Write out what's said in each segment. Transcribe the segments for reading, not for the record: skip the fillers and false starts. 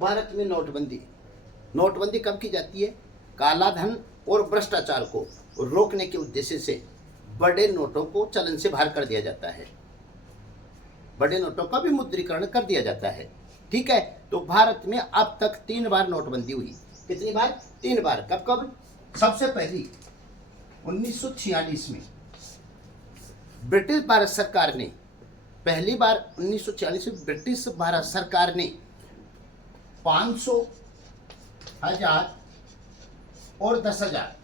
भारत में नोटबंदी कब की जाती है? काला धन और भ्रष्टाचार को रोकने के उद्देश्य से बड़े नोटों को चलन से बाहर कर दिया जाता है, बड़े नोटों का विमुद्रीकरण कर दिया जाता है। ठीक है, तो भारत में अब तक 3 बार नोटबंदी हुई। कितनी बार? 3 बार। कब कब? सबसे पहली 1946 में ब्रिटिश भारत सरकार ने, पहली बार 1946 में ब्रिटिश भारत सरकार ने 500, 1000 और 10,000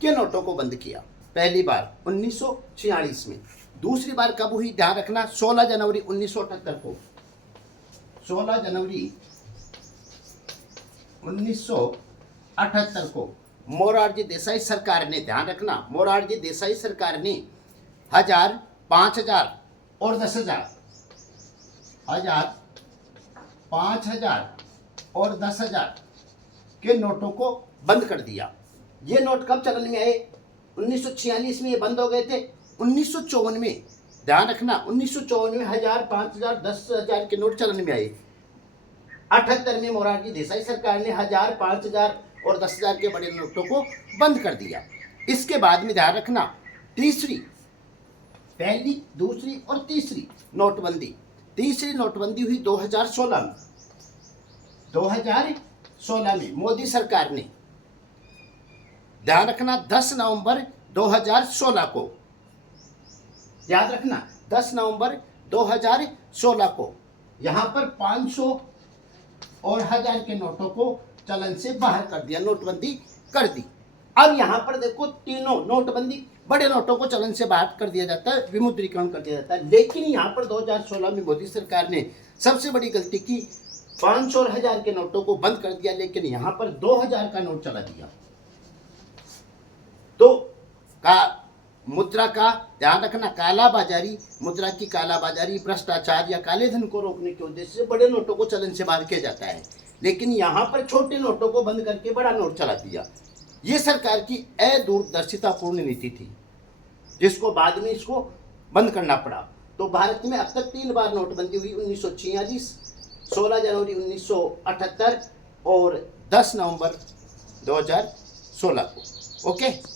के नोटों को बंद किया, पहली बार 1946 में। दूसरी बार कब हुई? ध्यान रखना, 16 जनवरी 1978 को, 16 जनवरी 1978 को मोरारजी देसाई सरकार ने, ध्यान रखना, मोरारजी देसाई सरकार ने 1000, 5000 और 10,000, 1000, 5000 और 10,000 के नोटों को बंद कर दिया। ये नोट कब चलन में आए? 1946 में ये बंद हो गए थे। 1954 में, ध्यान रखना, 1954 में 1000, 5000, 10,000 के नोट चलन में आए। 78 में मोरारजी देसाई सरकार ने 1000, 5000 और 10,000 के बड़े नोटों को बंद कर दिया। इसके बाद में ध्यान रखना, पहली, दूसरी और तीसरी नोटबंदी हुई 2016 में। 2016 में मोदी सरकार ने, ध्यान रखना, 10 नवंबर 2016 को, याद रखना, 10 नवंबर 2016 को यहाँ पर 500 और 1000 के नोटों को चलन से बाहर कर दिया, नोटबंदी कर दी। अब यहाँ पर देखो, तीनों नोटबंदी, बड़े नोटों को चलन से बाहर कर दिया जाता है, विमुद्रीकरण कर दिया जाता है। लेकिन यहाँ पर 2016 में मोदी सरकार ने सबसे बड़ी गलती की, 500 और 1000 के नोटों को बंद कर दिया, लेकिन यहाँ पर 2000 का नोट चला दिया। तो मुद्रा का ध्यान रखना, कालाबाजारी, मुद्रा की कालाबाजारी, भ्रष्टाचार या काले धन को रोकने के उद्देश्य से बड़े नोटों को चलन से बाहर किया जाता है, लेकिन यहाँ पर छोटे नोटों को बंद करके बड़ा नोट चला दिया। ये सरकार की अदूरदर्शितापूर्ण नीति थी, जिसको बाद में इसको बंद करना पड़ा। तो भारत में अब तक 3 बार नोटबंदी हुई, 1946, 16 जनवरी 1978 और 10 नवंबर 2016 को। ओके।